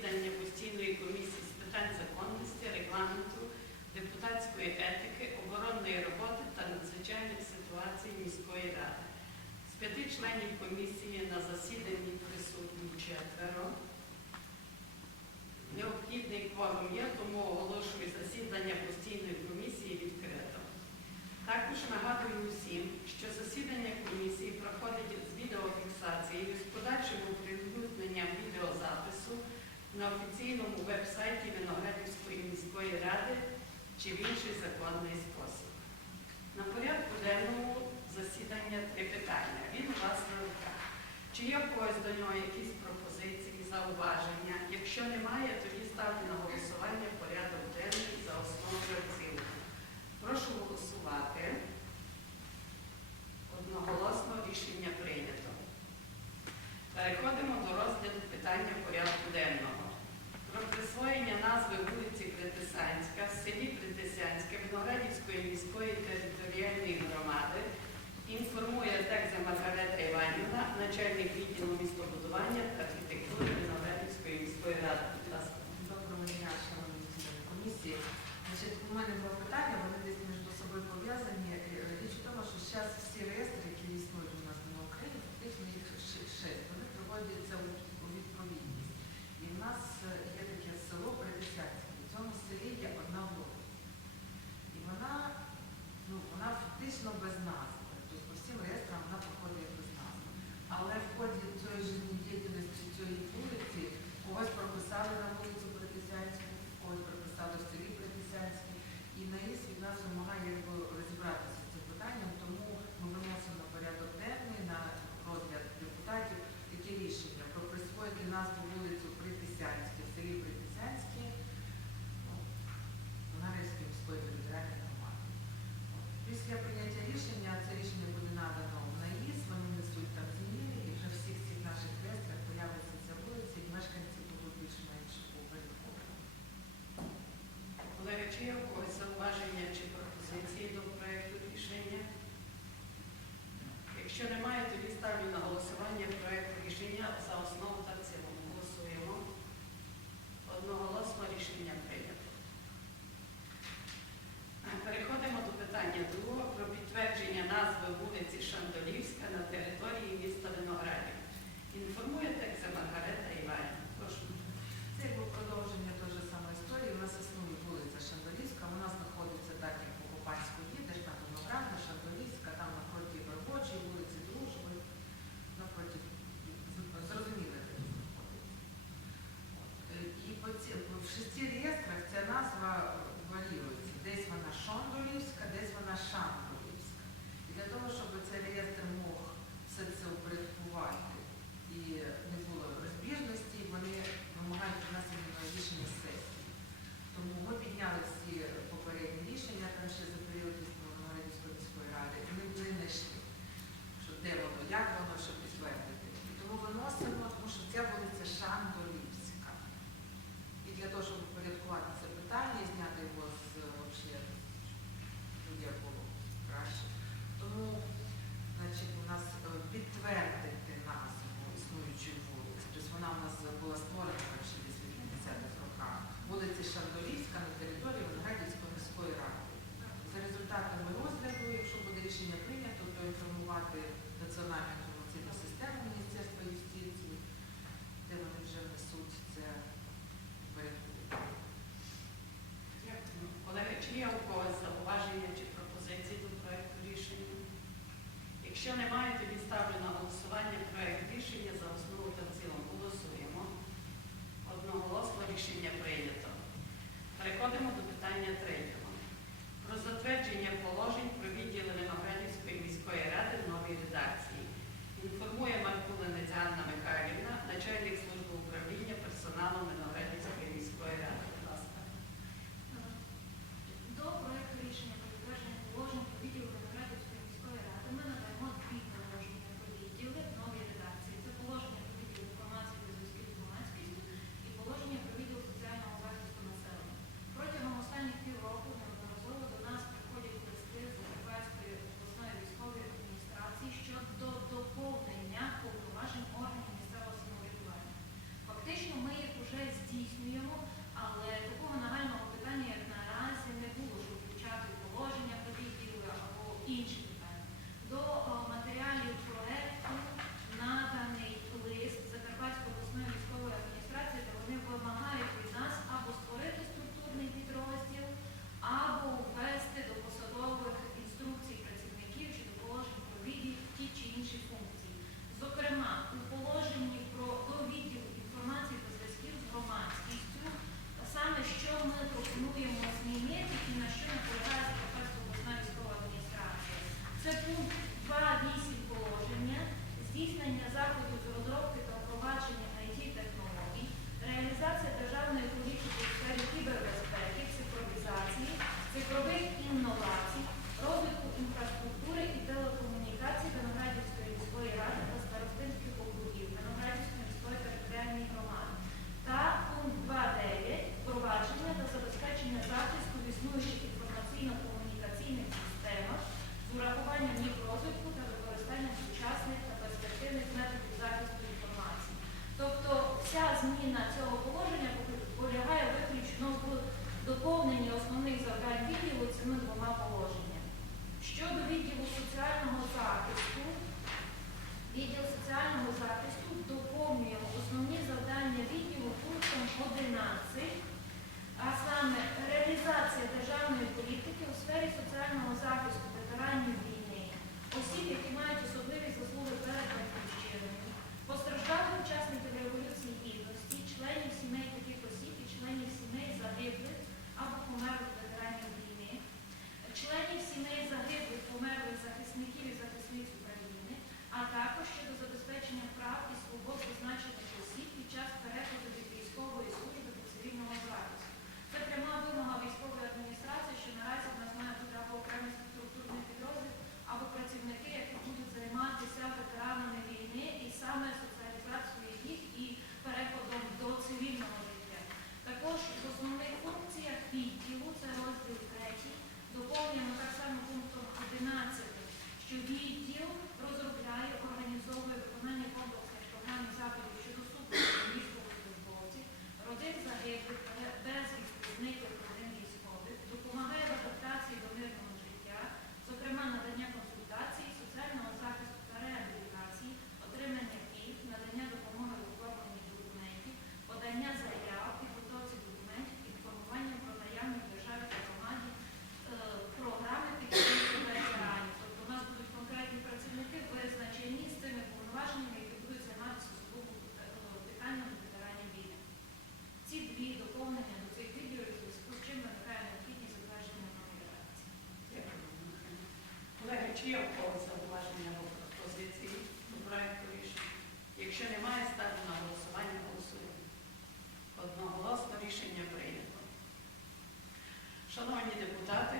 засідання постійної комісії з питань законності, регламенту, депутатської етики, оборонної роботи та надзвичайних ситуацій міської ради. З п'яти членів комісії на засіданні присутні четверо. Необхідний кворум є, тому оголошую засідання постійної комісії відкрито. Також нагадую усім, що засідання комісії проходить з відеофіксацією з подальшим оприлюдненням відеозапису на офіційному веб-сайті Виноградівської міської ради чи в інший законний спосіб. На порядку денному засідання три питання. Він у вас на руках. Чи є в когось до нього якісь пропозиції, зауваження? Якщо немає, тоді ставлю на голосування порядок денний за основу цілому. Прошу голосувати. Одноголосно рішення прийнято. Переходимо до розгляду питання порядку денного. Про присвоєння назви вулиці Притисанська в селі Притисянське міської територіальної громади інформує Текза Маргарета Іванівна, начальник відділу містобудування та архітектури Виноградівської міської ради. Будь ласка. Доброго дня, шановні комісії. Значить, у мене два питання, вони десь між собою пов'язані. Е, Річ у тому, що зараз всі реєстри, які існують у нас на Україні, фактично їх ш- шесть. Вони проводяться у відповідність. І в нас фактично без чи є у когось зауваження чи пропозиції до проекту рішення? Якщо немає, тоді ставлю на голосування проект рішення за основу та в цілому. Голосуємо. Одноголосно рішення прийнято. Переходимо до питання другого про підтвердження назви вулиці Шандолівська на території міста Виноградів. Інформує Якщо немає, тоді ставлю соціального захисту, відділ соціального захисту доповнюємо основні завдання відділу пунктом 11, а саме реалізація державної політики у сфері соціального захисту. є в когось зауваження або пропозиції до проєкту рішення? Якщо немає, ставлю на голосування, голосуємо. Одноголосно рішення прийнято. Шановні депутати,